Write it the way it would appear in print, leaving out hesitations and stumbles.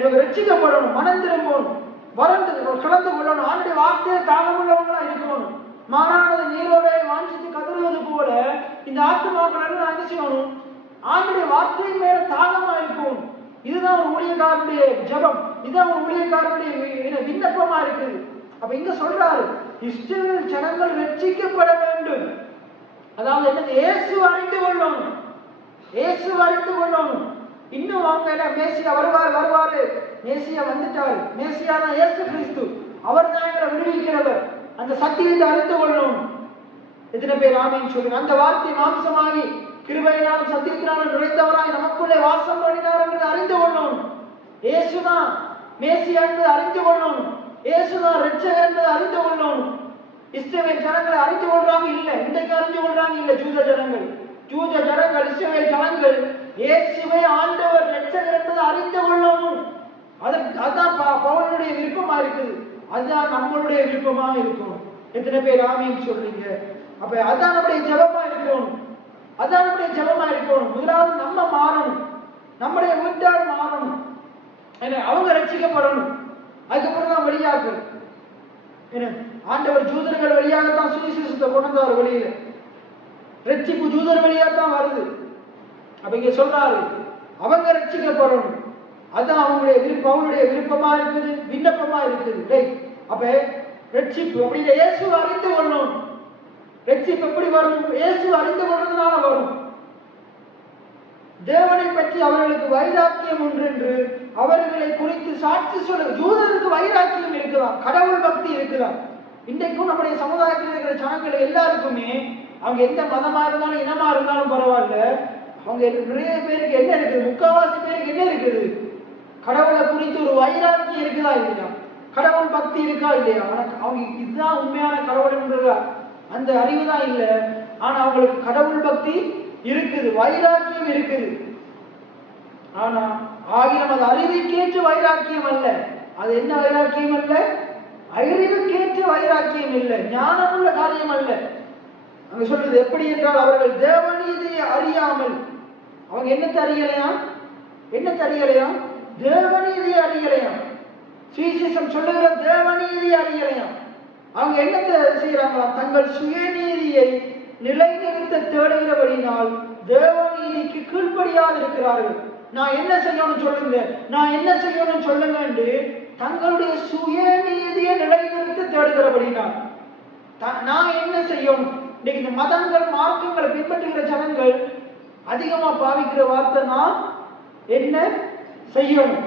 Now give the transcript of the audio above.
இவங்க ரட்சிக்கப்படணும், மனம் திரும்பணும், வறந்து கலந்து கொள்ளணும், ஆண்டுடைய வார்த்தையை தாகம் உள்ளவங்களா இருக்கணும். மாறானது நீரோட வாஞ்சித்து கதறுவது போல இந்த ஆத்துமாக்கள் நான் என்ன செய்யணும்? ஆண்டுடைய வார்த்தையின் மேல தாகமா இருக்கணும். இதுதான் ஒரு ஊழியக்காரனுடைய ஜபம், இதுதான் ஒரு ஊழியக்காரனுடைய விண்ணப்பமா இருக்குது. அப்ப இங்க சொல்றாரு, இஸ்ரவேல் ஜனங்கள் ரட்சிக்கப்பட வேண்டும். அதாவது என்ன? இயேசு அறிந்து கொள்ளணும், இயேசு அறிந்து கொள்ளணும். இன்னும் அவங்க என்ன, மேசியா வருவாரு, மேசியா வந்துட்டாரு, மேசியா தான் இயேசு கிறிஸ்து, அவர் தான் எங்களை விடுவிக்கிறவர். அந்த சத்தியத்தை அறிந்து கொள்ளணும். எத்தனை பேர் ஆமீன் சொல்லுங்க? அந்த வார்த்தை மாம்சமாகி கிருபையினாலும் சத்தியத்தினாலும் நுழைந்தவராய் நமக்குள்ளே வாசம் பண்ணினார் என்று அறிந்து கொள்ளணும். இயேசுதான் மேசியா என்பதை அறிந்து கொள்ளணும், இயேசுதான் இரட்சகர் என்பதை அறிந்து கொள்ளணும். இஸ்ரவேல் ஜனங்களை அறிந்து கொள்றாங்க இல்ல, இன்றைக்கு அறிந்து கொள்றாங்க இல்ல. ஜூத ஜனங்கள் இஸ்ரவேல் ஜனங்கள் இயேசுவை ஆண்டவர் இரட்சகர் என்பதை அறிந்து கொள்ளணும். அதுதான் பவுலுடைய விருப்பமா இருக்குது, அதுதான் நம்மளுடைய விருப்பமா இருக்கணும். எத்தனை பேர் ஆமீன் சொல்றீங்க? அப்ப அதான் நம்முடைய ஜெபமா இருக்கணும், அதான் நம்முடைய ஜெபமா இருக்கணும். முதலாவது நம்ம மாறணும், நம்முடைய வீட்டார் மாறணும், அவங்க ரட்சிக்கப்படணும். அதுக்கப்புறம் தான் வெளியாக்கள். ஆண்டவர் ஜூதர்கள் வழியாகத்தான் சுவிசேஷத்தை கொண்டு வந்தார் வெளியில, ரட்சிப்பு ஜூதர் வழியாகத்தான் வருது. அப்ப இங்க சொல்றாரு, அவங்க ரட்சிக்கப்படணும். அதான் அவங்களுடைய விருப்பம், அவங்களுடைய விருப்பமா இருக்குது, விண்ணப்பமா இருக்குது. அப்ப ரட்சிப்பு அப்படின்னா இயேசு அறிந்து கொள்ளணும். ரட்சிப்பு எப்படி வரும்? இயேசு அறிந்து கொள்றதுனால வரும். தேவனை பற்றி அவர்களுக்கு வைராக்கியம் உண்டு என்று அவர்களை குறித்து சாட்சி சொல்ல. ஜூதருக்கு வைராக்கியம் இருக்கலாம், கடவுள் பக்தி இருக்கலாம். இன்றைக்கும் நம்முடைய சமுதாயத்தில் இருக்கிற ஜனங்கள் எல்லாருக்குமே, அவங்க எந்த மதமா இருந்தாலும் இனமா இருந்தாலும் பரவாயில்ல, அவங்க நிறைய பேருக்கு என்ன இருக்குது? முக்காவாசி பேருக்கு என்ன இருக்குது? கடவுளை குறித்து ஒரு வைராக்கியம் இருக்குதா இல்லையா? கடவுள் பக்தி இருக்கா இல்லையா? அவங்க இதுதான் உண்மையான கடவுள் என்ற அந்த அறிவு தான் இல்லை. ஆனா அவங்களுக்கு கடவுள் பக்தி இருக்குது, வைராக்கியம் இருக்குது. ஆனா ஆகியம் அது அறிவுக்கேற்ற வைராக்கியம் அல்ல. அது என்ன வைராக்கியம் அல்ல? அறிவுக்கேற்ற வைராக்கியம் இல்லை, ஞானமுள்ள காரியம் அல்ல. அங்க சொல்றது எப்படி என்றால், அவர்கள் தேவநீதியை அறியாமல், அவங்க என்னத்தை அறியலையாம்? என்னத்தை அறியலையாம்? தேவநீதியை அறியலையாம். சுவிசேஷம் சொல்லுகிற தேவநீதியை அறியலையாம். அவங்க என்னத்தை செய்யறாங்களாம்? தங்கள் சுயநீதியை நிலைநிறுத்த தேடுகிறபடினால் தேவநீதிக்கு கீழ்ப்படியாது இருக்கிறார்கள். நான் என்ன செய்யணும் சொல்லுங்க, நான் என்ன செய்யணும் சொல்லுங்க என்று தங்களுடைய சுயநீதியை நிலைநிறுத்த தேடுகிறபடினால் நான் என்ன செய்யணும்? இன்னைக்கு இந்த மதங்கள் மார்க்கங்களை பின்பற்றுகிற ஜனங்கள் அதிகமா பாவிக்கிற வார்த்தை நான் என்ன செய்யணும்.